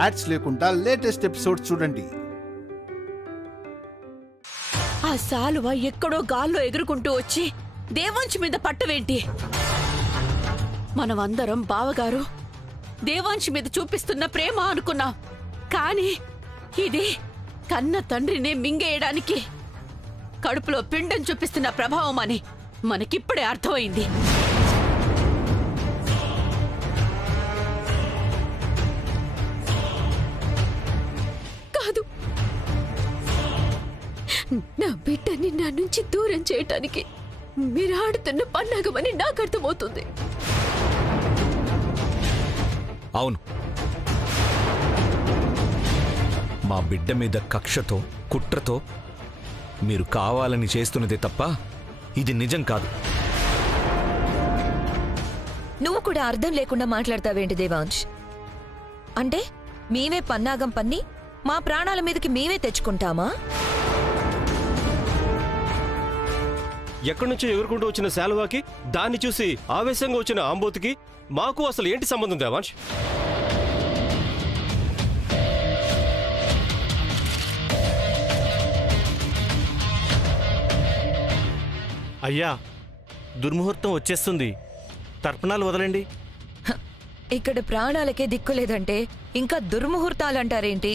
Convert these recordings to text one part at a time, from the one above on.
Ads లేకుండా latest episodes చూడండి. ఆ సాలువ ఎక్కడో గాల్లో ఎగురుకుంటూ వచ్చి దేవాంశ్ మీద పట్టవేంటి? మనమందరం బావగారు దేవాంశ్ మీద చూపిస్తున్న ప్రేమ అనుకున్నాం. కానీ ఇది కన్న తండ్రినే మింగేయడానికి కడుపులో పిండం చూపిస్తున్న ప్రభావం అని మనకిప్పుడే అర్థమైంది. కాదు, నా బిడ్డని నా నుంచి దూరం చేయటానికి మీరు ఆడుతున్న పన్నాగమని నాకు అర్థమవుతుంది. అవును, మా బిడ్డ మీద కక్షతో కుట్రతో మీరు కావాలని చేస్తున్నదే తప్ప ఇది నిజం కాదు. నువ్వు కూడా అర్థం లేకుండా మాట్లాడతావేంటి దేవాంశ్? అంటే మేమే పన్నాగం పన్ని మా ప్రాణాల మీదకి మేమే తెచ్చుకుంటామా? ఎక్కడి నుంచో ఎగురుకుంటూ వచ్చిన శాలువాకి, దాన్ని చూసి ఆవేశంగా వచ్చిన ఆంబోతికి మాకు అసలు ఏంటి సంబంధం దేవాంశ్? అయ్యా, దుర్ముహూర్తం వచ్చేస్తుంది, తర్పణాలు వదలండి. ఇక్కడ ప్రాణాలకే దిక్కులేదంటే ఇంకా దుర్ముహూర్తాలంటారేంటి?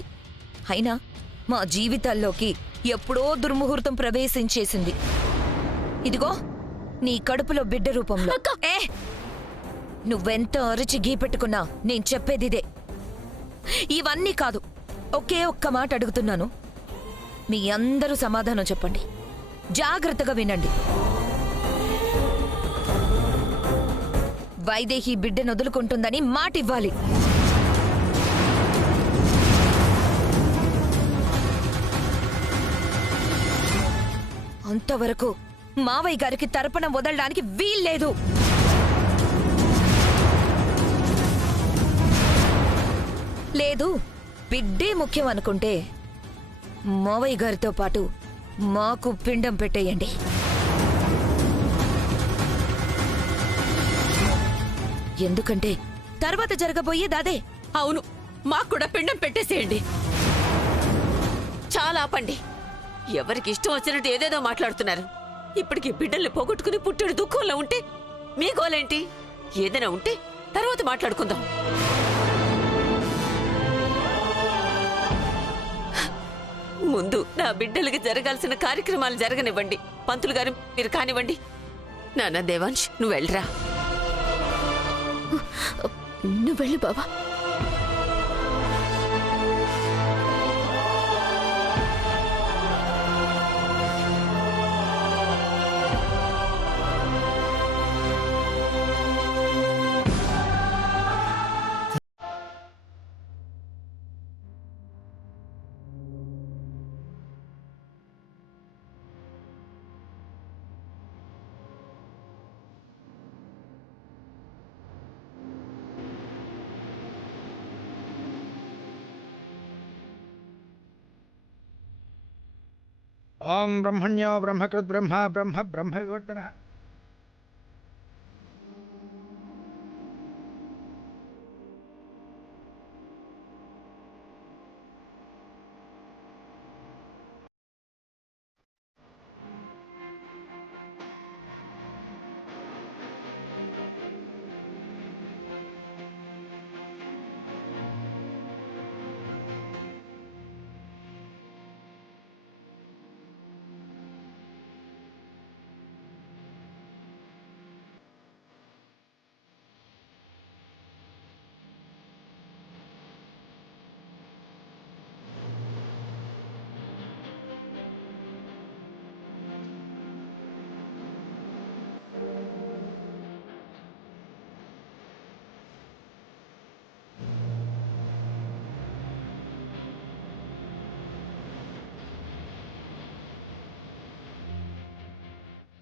అయినా మా జీవితాల్లోకి ఎప్పుడో దుర్ముహూర్తం ప్రవేశించేసింది. ఇదిగో నీ కడుపులో బిడ్డ రూపంలో. నువ్వెంత అరిచి గీపెట్టుకున్నా నేను చెప్పేదిదే. ఇవన్నీ కాదు, ఒకే ఒక్క మాట అడుగుతున్నాను. మీ అందరూ సమాధానం చెప్పండి. జాగ్రత్తగా వినండి. వైదేహి బిడ్డను వదులుకుంటుందని మాటివ్వాలి. అంతవరకు మావయ్య గారికి తర్పణం వదలడానికి వీల్లేదు. లేదు, బిడ్డే ముఖ్యం అనుకుంటే మావయ్య గారితో పాటు మాకు పిండం పెట్టేయండి. ఎందుకంటే తర్వాత జరగబోయేదాదే. అవును, మాకు కూడా పిండం పెట్టేసేయండి. చాలా ఆపండి. ఎవరికి ఇష్టం వచ్చినట్టు ఏదేదో మాట్లాడుతున్నారు. ఇప్పటికి బిడ్డల్ని పోగొట్టుకుని పుట్టడు దుఃఖంలో ఉంటే మీ గోలేంటి? ఏదైనా ఉంటే తర్వాత మాట్లాడుకుందాం. ముందు నా బిడ్డలకి జరగాల్సిన కార్యక్రమాలు జరగనివ్వండి. పంతులు గారు మీరు కానివ్వండి. నాన్న దేవాంశ్, నువ్వు వెళ్ళరా. నువ్వు వెళ్ళు బావా. ఓం బ్రహ్మణ్యో బ్రహ్మకృత్ బ్రహ్మ బ్రహ్మ బ్రహ్మ వివర్తన.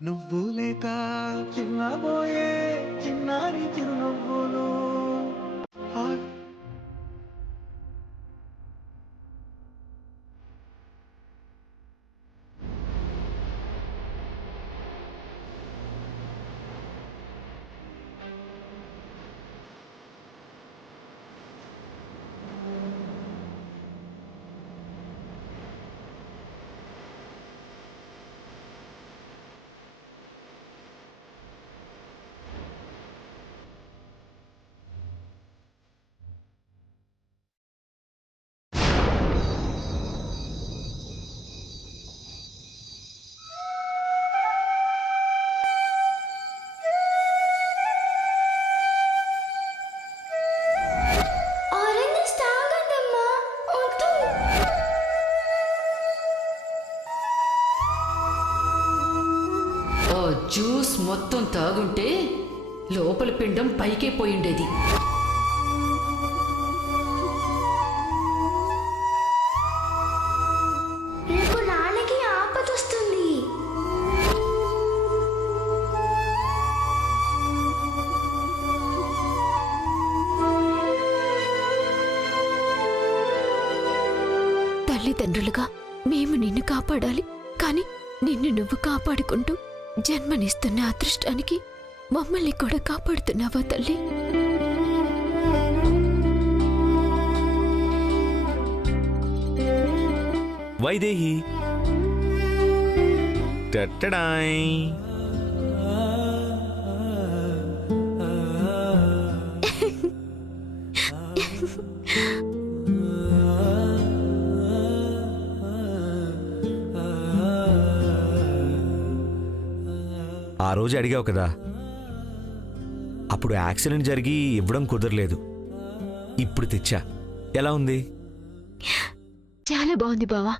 నువ్వు లేక చిన్నబోయే చిన్నారి చిరునవ్వులు. లోపల పిండం పైకే పోయిండేది. రేపు నాన్నకి ఆపదొస్తుంది. తల్లిదండ్రులుగా మేము నిన్ను కాపాడాలి, కాని నిన్ను నువ్వు కాపాడుకుంటూ జన్మనిస్తున్న అదృష్టానికి మమ్మల్ని కూడా కాపాడుతున్నావా తల్లి? వైదేహి టట్టడాయ్. ఆ రోజు అడిగావు కదా, అప్పుడు యాక్సిడెంట్ జరిగి ఇవ్వడం కుదరలేదు. ఇప్పుడు తెచ్చా. ఎలా ఉంది? చాలా బాగుంది బావా.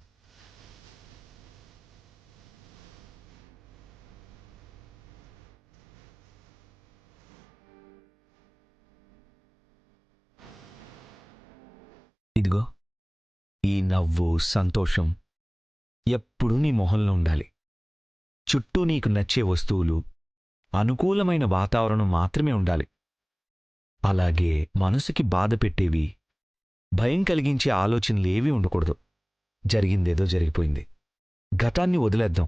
ఇదిగో ఈ నవ్వు, సంతోషం ఎప్పుడూ నీ మొహంలో ఉండాలి. చుట్టూ నీకు నచ్చే వస్తువులు, అనుకూలమైన వాతావరణం మాత్రమే ఉండాలి. అలాగే మనసుకి బాధ పెట్టేవి, భయం కలిగించే ఆలోచనలేవీ ఉండకూడదు. జరిగిందేదో జరిగిపోయింది. గతాన్ని వదిలేద్దాం.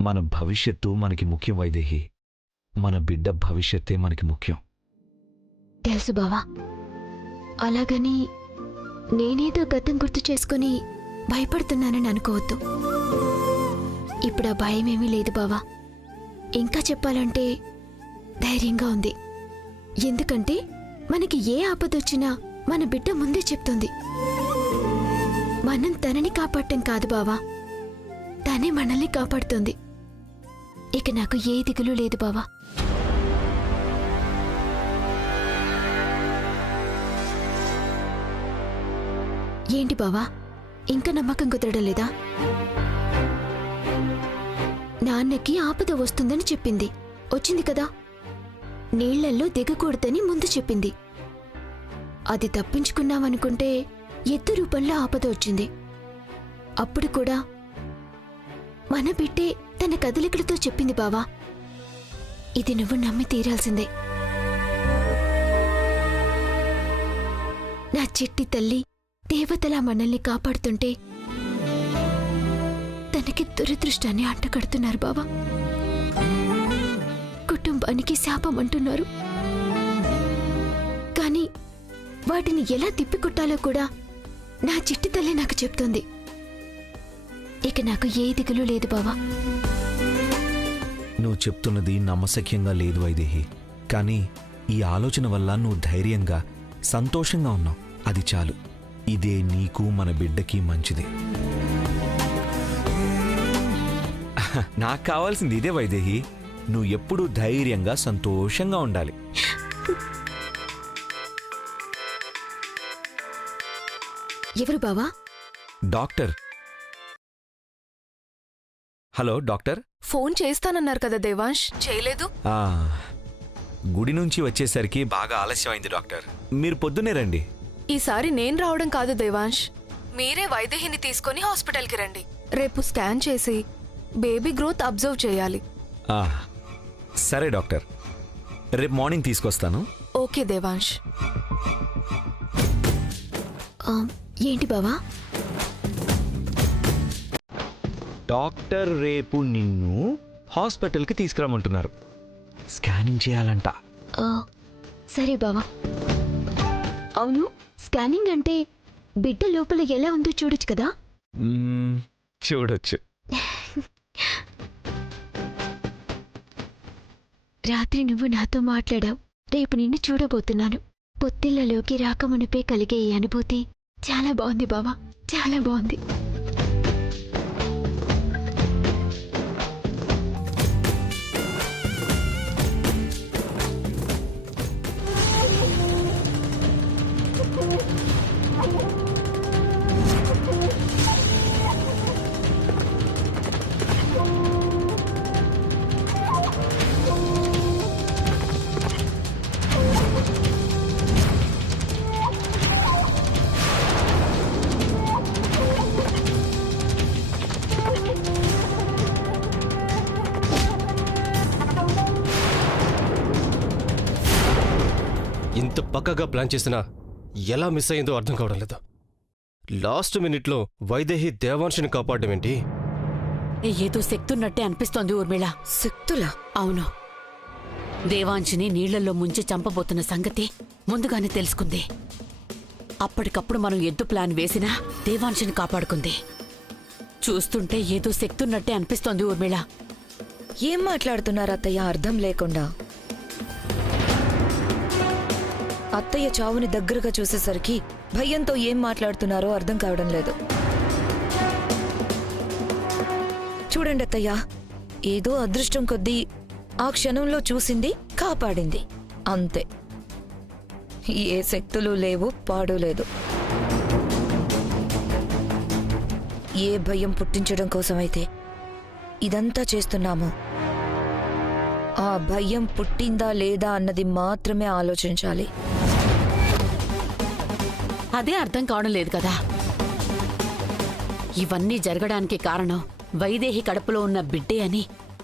మన భవిష్యత్తు మనకి ముఖ్యం వైదేహి. మన బిడ్డ భవిష్యత్తే మనకి ముఖ్యం. తెలుసు బావా. అలాగని నేనేదో గతం గుర్తు చేసుకుని భయపడుతున్నానని అనుకోవద్దు. ఇప్పుడు ఆ భయమేమీ లేదు బావా. ఇంకా చెప్పాలంటే ధైర్యంగా ఉంది. ఎందుకంటే మనకి ఏ ఆపదొచ్చినా మన బిడ్డ ముందే చెప్తుంది. మనం తనని కాపాడటం కాదు బావా, తనే మనల్ని కాపాడుతుంది. ఇక నాకు ఏ దిగులు లేదు బావా. ఏంటి బావా, ఇంకా నమ్మకం కుదరడం లేదా? నాన్నకి ఆపద వస్తుందని చెప్పింది, వచ్చింది కదా. నీళ్లల్లో దిగకూడదని ముందు చెప్పింది. అది తప్పించుకున్నామనుకుంటే ఎత్తు రూపంలో ఆపద వచ్చింది. అప్పుడు కూడా మన బిడ్డే తన కదలికలతో చెప్పింది బావా. ఇది నువ్వు నమ్మి తీరాల్సిందే. నా చిట్టి తల్లి దేవతలా మనల్ని కాపాడుతుంటే తనకి దురదృష్టాన్ని అంటకడుతున్నారు బావా. కుటుంబానికి శాపం అంటున్నారు. కానీ వాటిని ఎలా తిప్పికొట్టాలో కూడా నా చిట్టి తల్లి నాకు చెప్తుంది. ఇక నాకు ఏ దిగులు లేదు బావా. నువ్వు చెప్తున్నది నమ్మశక్యంగా లేదు వైదేహి. కానీ ఈ ఆలోచన వల్ల నువ్వు ధైర్యంగా, సంతోషంగా ఉన్నావు. అది చాలు. ఇదే నీకు మన బిడ్డకి మంచిది. నాకు కావాల్సింది ఇదే వైదేహి. నువ్వు ఎప్పుడూ ధైర్యంగా, సంతోషంగా ఉండాలి. ఎవరు బావా? డాక్టర్. Hello doctor. ఫోన్ చేస్తానన్నారు కదా దేవాంశ్, చేయలేదు? గుడి నుంచి వచ్చేసరికి బాగా ఆలస్యమైంది డాక్టర్. మీరు పొద్దునే రండి. ఈసారి నేను రావడం కాదు దేవాంశ్, మీరే వైదేహిని తీసుకొని హాస్పిటల్కి రండి. రేపు స్కాన్ చేసి బేబీ గ్రోత్ అబ్జర్వ్ చేయాలి. సరే డాక్టర్, రేపు మార్నింగ్ తీసుకొస్తాను. ఓకే దేవాంశ్. ఏంటి బావా? డాక్టర్ రేపు నిన్ను హాస్పిటల్కి తీసుకురమ్మంటున్నారు. స్కానింగ్ చేయాలంట. సరే బావా. అవును, స్కానింగ్ అంటే బిడ్డ లోపల ఎలా ఉందో చూడొచ్చు కదా? చూడొచ్చు. రాత్రి నువ్వు నాతో మాట్లాడావు. రేపు నిన్ను చూడబోతున్నాను. పొత్తిళ్లలోకి రాకమునిపే కలిగే ఈ అనుభూతి చాలా బాగుంది బావా, చాలా బాగుంది. పక్కగా ప్లాన్ చేసినా ఎలా మిస్ అయిందో అర్థం కావడం లేదు. లాస్ట్ మినిట్లో వైదేహి దేవాంశుని కాపాడడం ఏంటి? ఏదో శక్తున్నట్టే అనిపిస్తోంది ఊర్మిళ. శక్తులా? అవును, దేవాంశిని నీళ్లలో ముంచి చంపబోతున్న సంగతి ముందుగానే తెలుసుకుంది. అప్పటికప్పుడు మనం ఎద్దు ప్లాన్ వేసినా దేవాంశిని కాపాడుకుంది. చూస్తుంటే ఏదో శక్తున్నట్టే అనిపిస్తోంది ఊర్మిళ. ఏం మాట్లాడుతున్నారు అత్తయ్య అర్థం లేకుండా? అత్తయ్య చావుని దగ్గరగా చూసేసరికి భయంతో ఏం మాట్లాడుతున్నారో అర్థం కావడం లేదు. చూడండి అత్తయ్య, ఏదో అదృష్టం కొద్దీ ఆ క్షణంలో చూసింది, కాపాడింది, అంతే. ఏ శక్తులు లేవు, పాడు లేదు. ఏ భయం పుట్టించడం కోసమైతే ఇదంతా చేస్తున్నామో ఆ భయం పుట్టిందా లేదా అన్నది మాత్రమే ఆలోచించాలి. అదే అర్థం కావడం లేదు కదా. ఇవన్నీ జరగడానికి కారణం వైదేహి కడుపులో ఉన్న బిడ్డే అని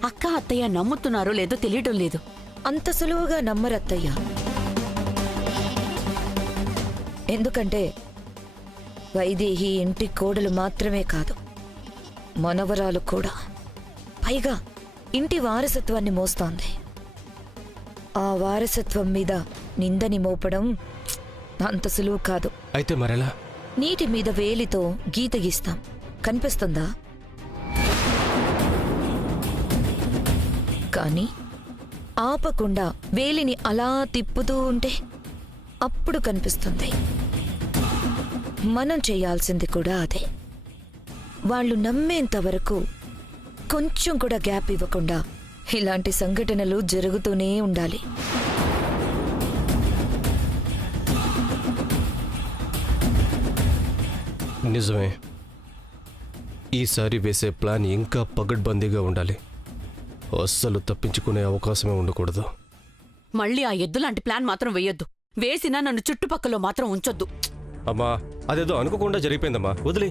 అక్క అత్తయ్య నమ్ముతున్నారో లేదో తెలియడం లేదు. అంత సులువుగా నమ్మరత్తయ్య. ఎందుకంటే వైదేహి ఇంటి కోడలు మాత్రమే కాదు, మనవరాలు కూడా. పైగా ఇంటి వారసత్వాన్ని మోస్తోంది. ఆ వారసత్వం మీద నిందని మోపడం అంత సులువు కాదు. అయితే మరెలా? నీటి మీద వేలితో గీత గీస్తాం, కనిపిస్తుందా? కానీ ఆపకుండా వేలిని అలా తిప్పుతూ ఉంటే అప్పుడు కనిపిస్తుంది. మనం చేయాల్సింది కూడా అదే. వాళ్ళు నమ్మేంత వరకు కొంచెం కూడా గ్యాప్ ఇవ్వకుండా ఇలాంటి సంఘటనలు జరుగుతూనే ఉండాలి. నిజమే. ఈసారి వేసే ప్లాన్ ఇంకా పగడ్బందీగా ఉండాలి. అస్సలు తప్పించుకునే అవకాశమే ఉండకూడదు. మళ్ళీ ఆ ఎద్దులాంటి ప్లాన్ మాత్రం వేయొద్దు. వేసినా నన్ను చుట్టుపక్కల మాత్రం ఉంచొద్దు. అమ్మా, అదేదో అనుకోకుండా జరిగిపోయిందమ్మా, వదిలే.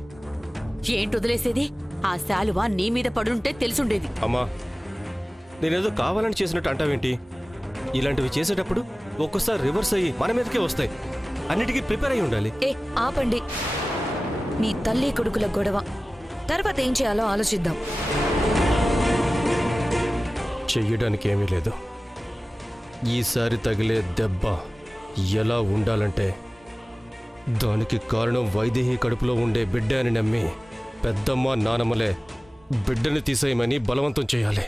ఏంటి వదిలేసేది? ఆ శాలువ నీ మీద పడుంటే తెలుసుండేది. అమ్మా, నేనేదో కావాలని చేసినట్టు అంటావేంటి? ఇలాంటివి చేసేటప్పుడు ఒక్కోసారి రివర్స్ అయ్యి మన మీదకే వస్తాయి. అన్నిటికీ ప్రిపేర్ అయి ఉండాలి. ఏ ఆపండి, నీ తల్లి కొడుకుల గొడవ తర్వాత ఏం చేయాలో ఆలోచిద్దాం. చెయ్యడానికి ఏమీ లేదు. ఈసారి తగిలే దెబ్బ ఎలా ఉండాలంటే దానికి కారణం వైదేహి కడుపులో ఉండే బిడ్డ అని నమ్మి పెద్దమ్మ నానమ్మలే బిడ్డని తీసేయమని బలవంతం చేయాలి.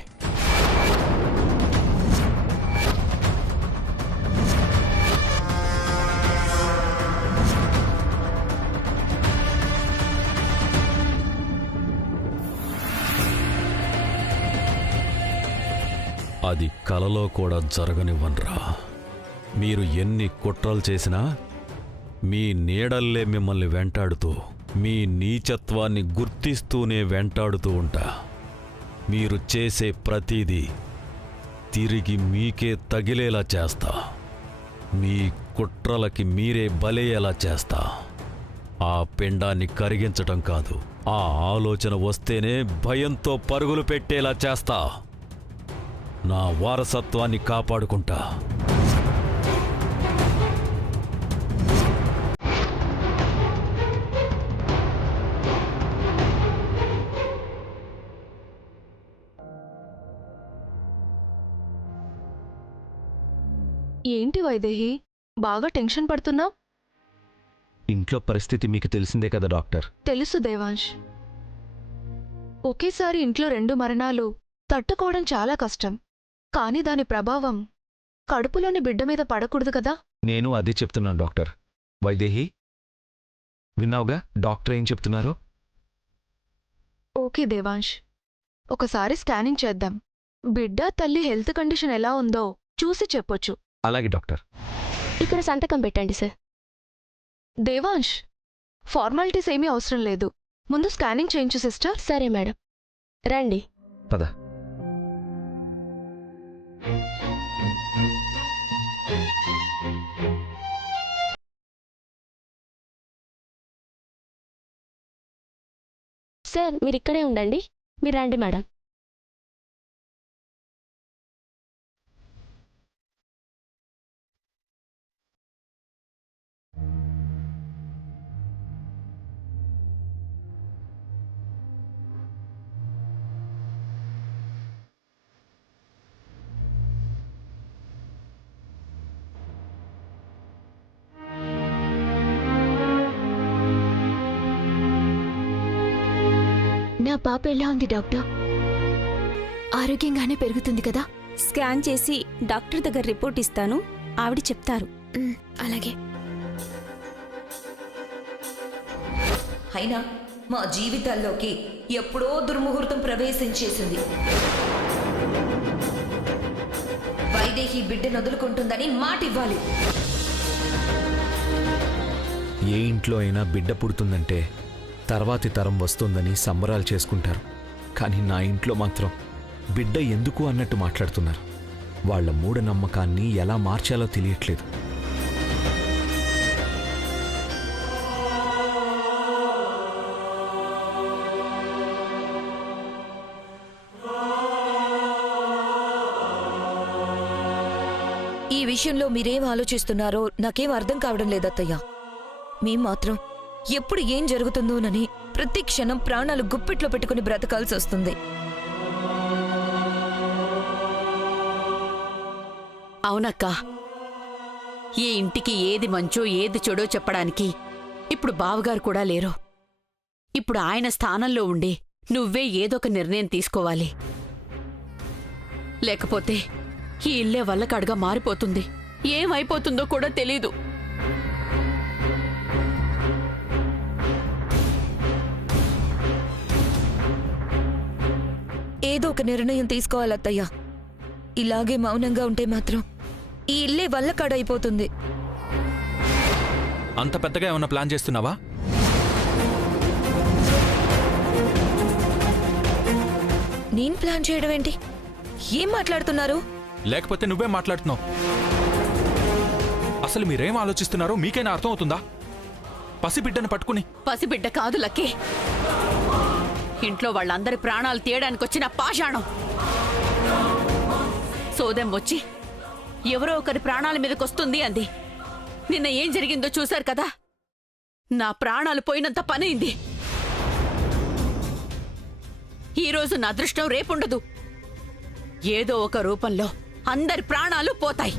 అది కలలో కూడా జరగనివ్వనరా. మీరు ఎన్ని కుట్రలు చేసినా మీ నీడల్లే మిమ్మల్ని వెంటాడుతూ మీ నీచత్వాన్ని గుర్తిస్తూనే వెంటాడుతూ ఉంటా. మీరు చేసే ప్రతిదీ తిరిగి మీకే తగిలేలా చేస్తా. మీ కుట్రలకి మీరే బలయ్యేలా చేస్తా. ఆ పిండాన్ని కరిగించటం కాదు, ఆ ఆలోచన వస్తేనే భయంతో పరుగులు పెట్టేలా చేస్తా. నా వారసత్వాన్ని కాపాడుకుంటా. ఏంటి వైదేహి, బాగా టెన్షన్ పడుతున్నావు? ఇంట్లో పరిస్థితి మీకు తెలిసిందే కదా డాక్టర్. తెలుసు దేవాంశ్. ఒకేసారి ఇంట్లో 2 మరణాలు తట్టుకోవడం చాలా కష్టం. కానీ దాని ప్రభావం కడుపులోని బిడ్డ మీద పడకూడదు కదా. నేను అదే చెప్తున్నాను డాక్టర్. వైదేహి, విన్నావుగా డాక్టర్ ఏం చెప్తున్నారు? ఓకే దేవాంశ్, ఒకసారి స్కానింగ్ చేద్దాం. బిడ్డ తల్లి హెల్త్ కండిషన్ ఎలా ఉందో చూసి చెప్పొచ్చు. అలాగే డాక్టర్. ఇక్కడ సంతకం పెట్టండి సార్. దేవాంశ్, ఫార్మాలిటీస్ ఏమీ అవసరం లేదు. ముందు స్కానింగ్ చేయించు సిస్టర్. సరే మేడం, రండి. పద. సార్ మీరు ఇక్కడే ఉండండి. మీరు రండి మేడం. పాప ఎలా ఉంది డాక్టర్? ఆరోగ్యంగానే పెరుగుతుంది కదా? స్కాన్ చేసి డాక్టర్ దగ్గర రిపోర్ట్ ఇస్తాను, ఆవిడ చెప్తారు. అలాగే. అయినా మా జీవితాల్లోకి ఎప్పుడో దుర్ముహూర్తం ప్రవేశించేసింది. వైదేహి బిడ్డను వదులుకుంటుందని మాటివ్వాలి. ఏ ఇంట్లో అయినా బిడ్డ పుడుతుందంటే తర్వాతి తరం వస్తుందని సంబరాలు చేసుకుంటారు. కానీ నా ఇంట్లో మాత్రం బిడ్డ ఎందుకు అన్నట్టు మాట్లాడుతున్నారు. వాళ్ల మూఢనమ్మకాన్ని ఎలా మార్చాలో తెలియట్లేదు. ఈ విషయంలో మీరేం ఆలోచిస్తున్నారో నాకేం అర్థం కావడం లేదత్తయ్య. మేం మాత్రం ఎప్పుడు ఏం జరుగుతుందోనని ప్రతి క్షణం ప్రాణాలు గుప్పిట్లో పెట్టుకుని బ్రతకాల్సి వస్తుంది. అవునక్కా, ఈ ఇంటికి ఏది మంచో ఏది చెడో చెప్పడానికి ఇప్పుడు బావగారు కూడా లేరు. ఇప్పుడు ఆయన స్థానంలో ఉండి నువ్వే ఏదొక నిర్ణయం తీసుకోవాలి. లేకపోతే ఈ ఇల్లే వల్లకాడుగా మారిపోతుంది. ఏమైపోతుందో కూడా తెలీదు. ఏదో ఒక నిర్ణయం తీసుకోవాలత్తయ్య. ఇలాగే మౌనంగా ఉంటే మాత్రం ఈ ఇల్లే వల్లకాడైపోతుంది. అంత పెద్దగా ఏమన్నా ప్లాన్ చేస్తున్నావా? నేను ప్లాన్ చేయడం ఏంటి? ఏం మాట్లాడుతున్నారు? లేకపోతే నువ్వే మాట్లాడుతున్నావు. అసలు మీరేం ఆలోచిస్తున్నారో మీకైనా అర్థం అవుతుందా? పసిబిడ్డను పట్టుకుని. పసిబిడ్డ కాదు లక్కీ, ఇంట్లో వాళ్ళందరి ప్రాణాలు తీయడానికొచ్చిన పాషాణం. సోదెం వచ్చి ఎవరో ఒకరి ప్రాణాల మీదకొస్తుంది అంది. నిన్న ఏం జరిగిందో చూశారు కదా. నా ప్రాణాలు పోయినంత పనైంది. ఈరోజు నా అదృష్టం రేపుండదు. ఏదో ఒక రూపంలో అందరి ప్రాణాలు పోతాయి.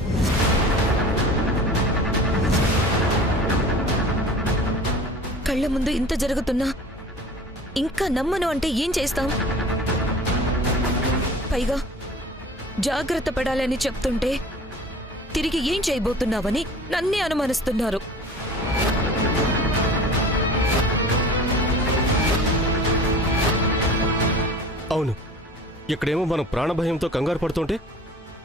కళ్ళ ముందు ఇంత జరుగుతున్నా ఇంకా నమ్మను అంటే ఏం చేస్తాం? పైగా జాగ్రత్త పడాలని చెప్తుంటే తిరిగి ఏం చేయబోతున్నావని నన్నే అనుమానిస్తున్నారు. అవును, ఇక్కడేమో మనం ప్రాణభయంతో కంగారు పడుతుంటే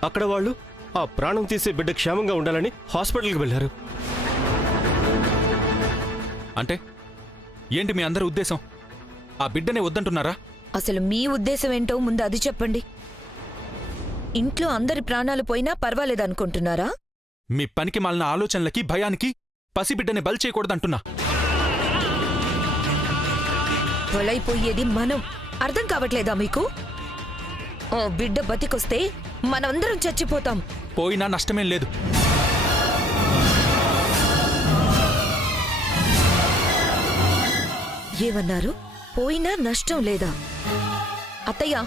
అక్కడ వాళ్ళు ఆ ప్రాణం తీసే బిడ్డ క్షేమంగా ఉండాలని హాస్పిటల్కి వెళ్ళారు. అంటే ఏంటి మీ అందరి ఉద్దేశం? ఆ బిడ్డనే వద్దంటున్నారా? అసలు మీ ఉద్దేశం ఏంటో ముందు అది చెప్పండి. ఇంట్లో అందరి ప్రాణాలు పోయినా పర్వాలేదనుకుంటున్నారా? మీ పనికి మాలిన ఆలోచనలకి భయానికి పసిబిడ్డని బలి చేయకూడదంటున్నా. బలైపోయేది మనం. అర్థం కావట్లేదా మీకు? ఓ బిడ్డ బతికొస్తే మనందరం చచ్చిపోతాం. పోయినా నష్టమేం లేదు. ఏమన్నారు? పోయినా నష్టం లేదా? అత్తయ్య,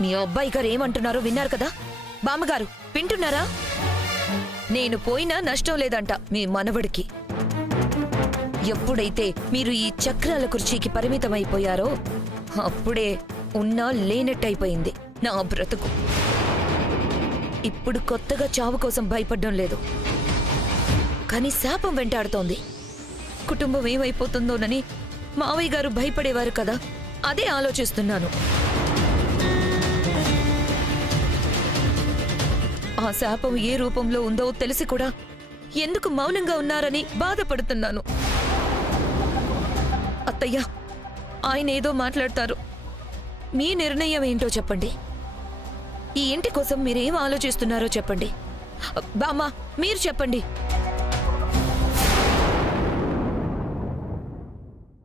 మీ అబ్బాయి గారు ఏమంటున్నారో విన్నారు కదా? బామ్మగారు వింటున్నారా? నేను పోయినా నష్టం లేదంట మీ మనవడికి. ఎప్పుడైతే మీరు ఈ చక్రాల కుర్చీకి పరిమితమైపోయారో అప్పుడే ఉన్నా లేనట్టయిపోయింది నా బ్రతుకు. ఇప్పుడు కొత్తగా చావు కోసం భయపడ్డం లేదు, కానీ శాపం వెంటాడుతోంది. కుటుంబం ఏమైపోతుందోనని మావయ్య గారు భయపడేవారు కదా, అదే ఆలోచిస్తున్నాను. ఆ శాపం ఏ రూపంలో ఉందో తెలిసి కూడా ఎందుకు మౌనంగా ఉన్నారని బాధపడుతున్నాను. అత్తయ్య, ఆయన ఏదో మాట్లాడతారు. మీ నిర్ణయం ఏంటో చెప్పండి. ఈ ఇంటి కోసం మీరేం ఆలోచిస్తున్నారో చెప్పండి. బామ్మ, మీరు చెప్పండి.